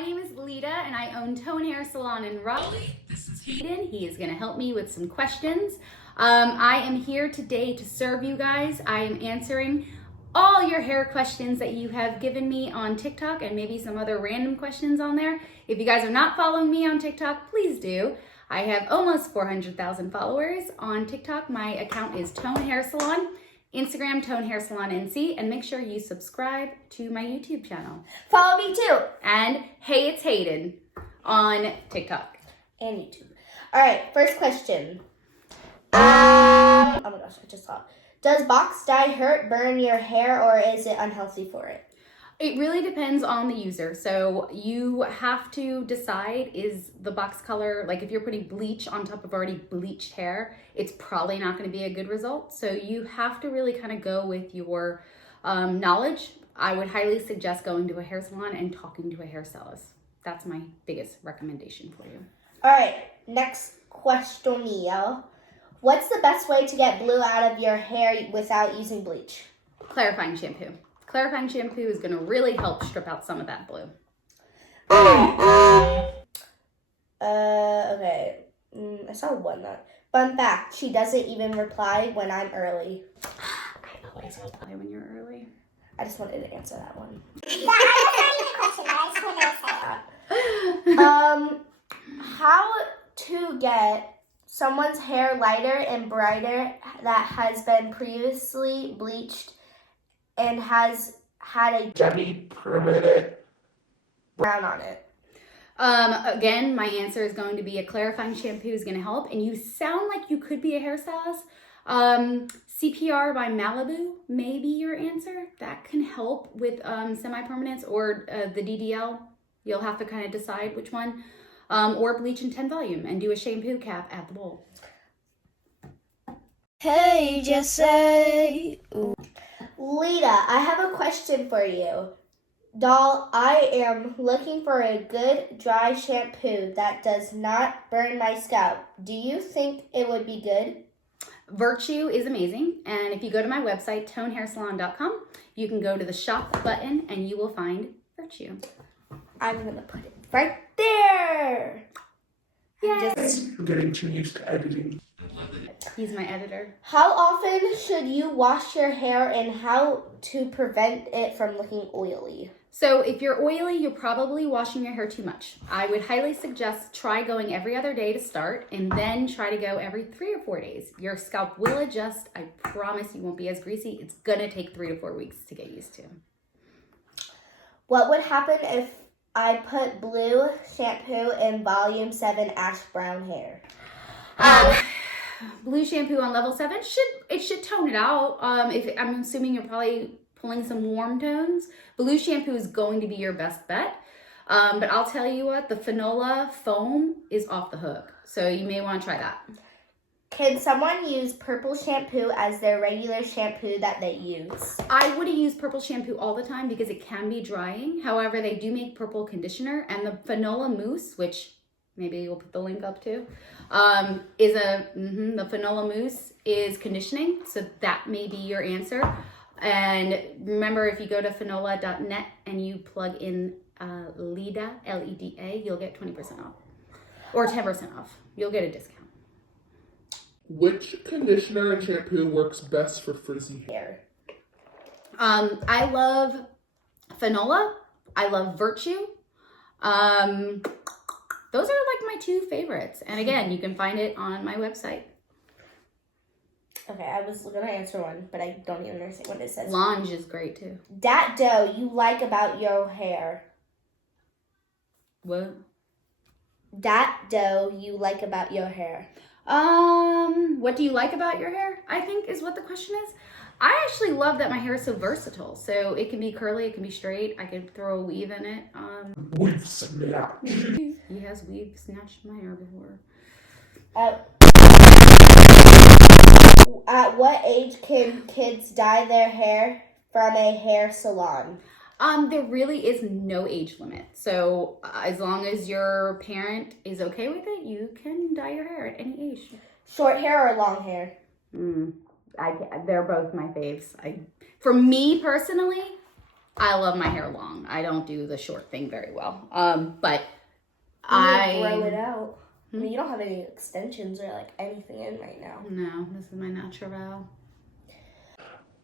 my name is Lita and I own Tone Hair Salon in Raleigh. This is Hayden. He is going to help me with some questions. I am here today to serve you guys. I am answering all your hair questions that you have given me on TikTok and maybe some other random questions on there. If you guys are not following me on TikTok, please do. I have almost 400,000 followers on TikTok. My account is Tone Hair Salon. Instagram, Tone Hair Salon NC, and make sure you subscribe to my YouTube channel. Follow me too. And hey, it's Hayden on TikTok. And YouTube. All right, first question. Oh my gosh, I just saw. Does box dye hurt, burn your hair, or is it unhealthy for it? It really depends on the user. So you have to decide, is the box color, like if you're putting bleach on top of already bleached hair, it's probably not going to be a good result. So you have to really kind of go with your knowledge. I would highly suggest going to a hair salon and talking to a hairstylist. That's my biggest recommendation for you. All right, next question. What's the best way to get blue out of your hair without using bleach? Clarifying shampoo. Clarifying shampoo is going to really help strip out some of that blue. Okay. I saw one that. Fun fact, she doesn't even reply when I'm early. I always reply when you're early. I just wanted to answer that one. How to get someone's hair lighter and brighter that has been previously bleached and has had a semi-permanent brown on it. Again, my answer is going to be a clarifying shampoo is going to help. And you sound like you could be a hairstylist. CPR by Malibu may be your answer. That can help with semi-permanents or the DDL. You'll have to kind of decide which one. Or bleach in 10 volume and do a shampoo cap at the bowl. Hey, just say. Lita, I have a question for you. Doll, I am looking for a good dry shampoo that does not burn my scalp. Do you think it would be good? 𝗧𝗢 is amazing. And if you go to my website, tonehairssalon.com, you can go to the shop button and you will find 𝗧𝗢. I'm going to put it right there. Yay. I'm getting too used to editing. He's my editor. How often should you wash your hair and how to prevent it from looking oily? So if you're oily, you're probably washing your hair too much. I would highly suggest try going every other day to start and then try to go every 3 or 4 days. Your scalp will adjust. I promise you won't be as greasy. It's gonna take 3 to 4 weeks to get used to. What would happen if I put blue shampoo in volume 7 ash brown hair? Blue shampoo on level 7 should tone it out. I'm assuming you're probably pulling some warm tones. Blue shampoo is going to be your best bet. But I'll tell you what, the Fanola foam is off the hook. So you may want to try that. Can someone use purple shampoo as their regular shampoo that they use? I wouldn't use purple shampoo all the time because it can be drying. However, they do make purple conditioner, and the Fanola mousse, which maybe we'll put the link up too, the Fanola mousse is conditioning, so that may be your answer. And remember, if you go to fanola.net and you plug in Lida, L-E-D-A, you'll get 20% off or 10% off. You'll get a discount. Which conditioner and shampoo works best for frizzy hair? I love Fanola. I love 𝗧𝗢. Those are like my 2 favorites. And again, you can find it on my website. Okay, I was going to answer one, but I don't even understand what it says. Lange is great too. Dat dough you like about your hair. What? Dat dough you like about your hair. What do you like about your hair? I think is what the question is. I actually love that my hair is so versatile. So it can be curly, it can be straight. I could throw a weave in it. We've snatched. He has weave snatched my hair before. At what age can kids dye their hair from a hair salon? There really is no age limit. So as long as your parent is okay with it, you can dye your hair at any age. Short hair or long hair? They're both my faves. For me personally, I love my hair long. I don't do the short thing very well. But grow it out. I mean, you don't have any extensions or like anything in right now. No, this is my natural.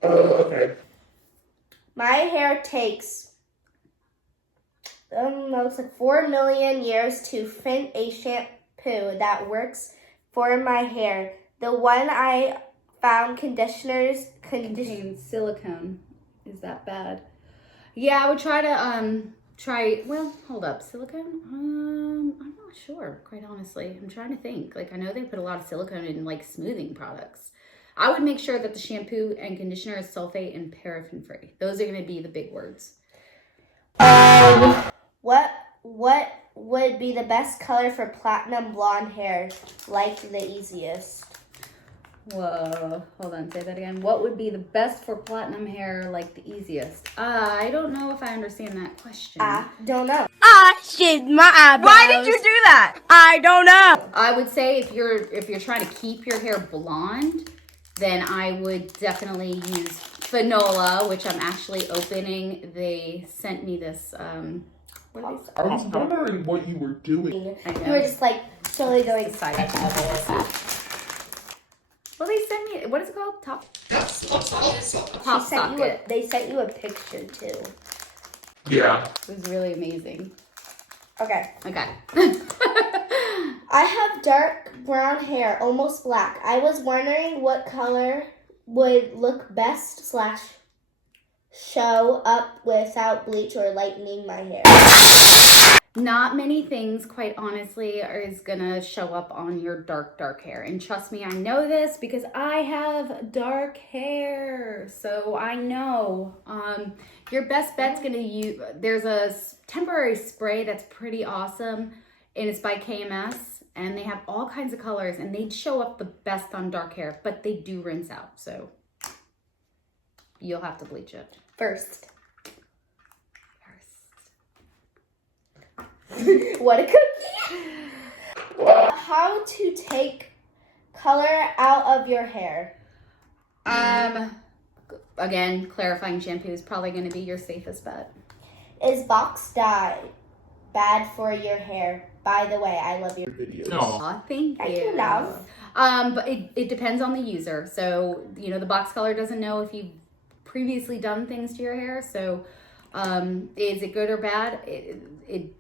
Oh, okay. My hair takes looks like 4 million years to find a shampoo that works for my hair. The one I found contains silicone. Is that bad? Yeah, I would try to well, hold up, silicone? I'm not sure, quite honestly. I'm trying to think. Like, I know they put a lot of silicone in like smoothing products. I would make sure that the shampoo and conditioner is sulfate and paraffin free. Those are going to be the big words. What would be the best color for platinum blonde hair? Like the easiest. Whoa, hold on, say that again. What would be the best for platinum hair, like the easiest? I don't know if I understand that question. I don't know. I shaved my eyebrows. Why did you do that? I don't know. I would say if you're trying to keep your hair blonde, then I would definitely use 𝗧𝗏𝗏, which I'm actually opening. They sent me this. What are these? I was wondering what you were doing. You were just like slowly going Side Well, they sent me, what is it called? Pop socket. They sent you a picture too. Yeah. It was really amazing. Okay. Okay. I have dark brown hair, almost black. I was wondering what color would look best / show up without bleach or lightening my hair. Not many things, quite honestly, is gonna show up on your dark hair. And trust me, I know this because I have dark hair. So I know your best bet's gonna use, there's a temporary spray that's pretty awesome and it's by KMS and they have all kinds of colors and they'd show up the best on dark hair, but they do rinse out. So you'll have to bleach it. First. What a cookie! How to take color out of your hair? Again, clarifying shampoo is probably going to be your safest bet. Is box dye bad for your hair? By the way, I love your Videos. No. Aw, thank you. love. But it depends on the user. So, you know, the box color doesn't know if you've previously done things to your hair. So, is it good or bad? It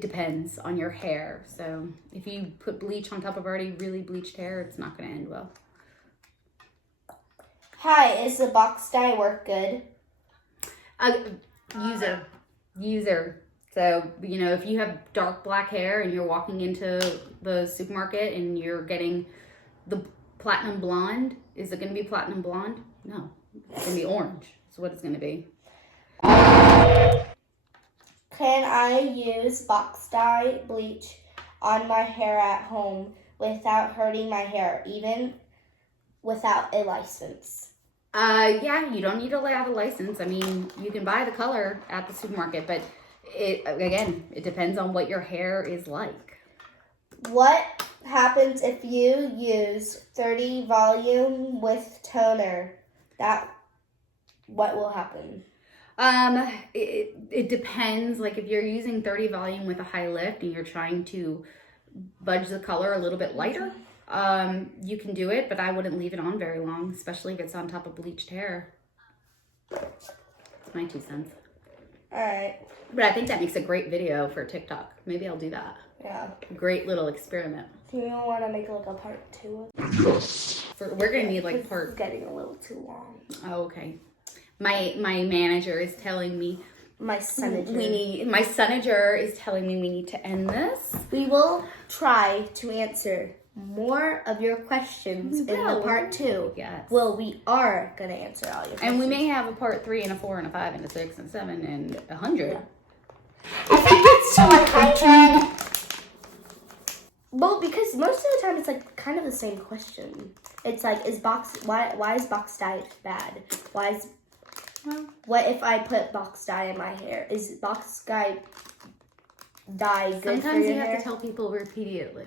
depends on your hair. So if you put bleach on top of already really bleached hair, it's not going to end well. Hi, is the box dye work good? User. So, you know, if you have dark black hair and you're walking into the supermarket and you're getting the platinum blonde, is it going to be platinum blonde? No, it's going to be orange. That's what it's going to be. Can I use box dye bleach on my hair at home without hurting my hair, even without a license? Yeah, you don't need to have a license. I mean, you can buy the color at the supermarket, but it depends on what your hair is like. What happens if you use 30 volume with toner? What will happen? It depends. Like if you're using 30 volume with a high lift and you're trying to budge the color a little bit lighter, you can do it, but I wouldn't leave it on very long, especially if it's on top of bleached hair. It's my 2 cents. All right. But I think that makes a great video for TikTok. Maybe I'll do that. Yeah. Great little experiment. Do you want to make like a part 2 of it? Yes. We're gonna need like It's part. getting a little too long. Oh, okay. My manager is telling me My sonager. my sonager is telling me we need to end this. We will try to answer more of your questions in the part 2. Yes. Well, we are gonna answer all your questions. And we may have a part 3 and a 4 and a 5 and a 6 and 7 and 100. I think it's so like well, because most of the time it's like kind of the same question. It's like, why is box dye bad? What if I put box dye in my hair? Is box dye good Sometimes for your you hair? have to tell people repeatedly.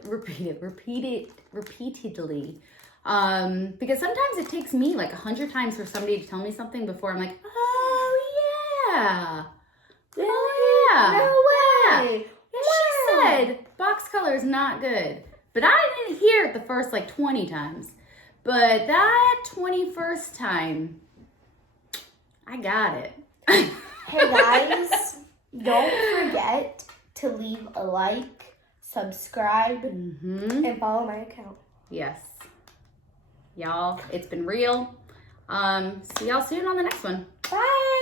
Because sometimes it takes me like 100 times for somebody to tell me something before I'm like, oh yeah. Oh, yeah. No way. Yeah, she said box color is not good. But I didn't hear it the first like 20 times. But that 21st time, I got it. Hey guys, don't forget to leave a like, subscribe, and follow my account. Yes. Y'all, it's been real. See y'all soon on the next one. Bye.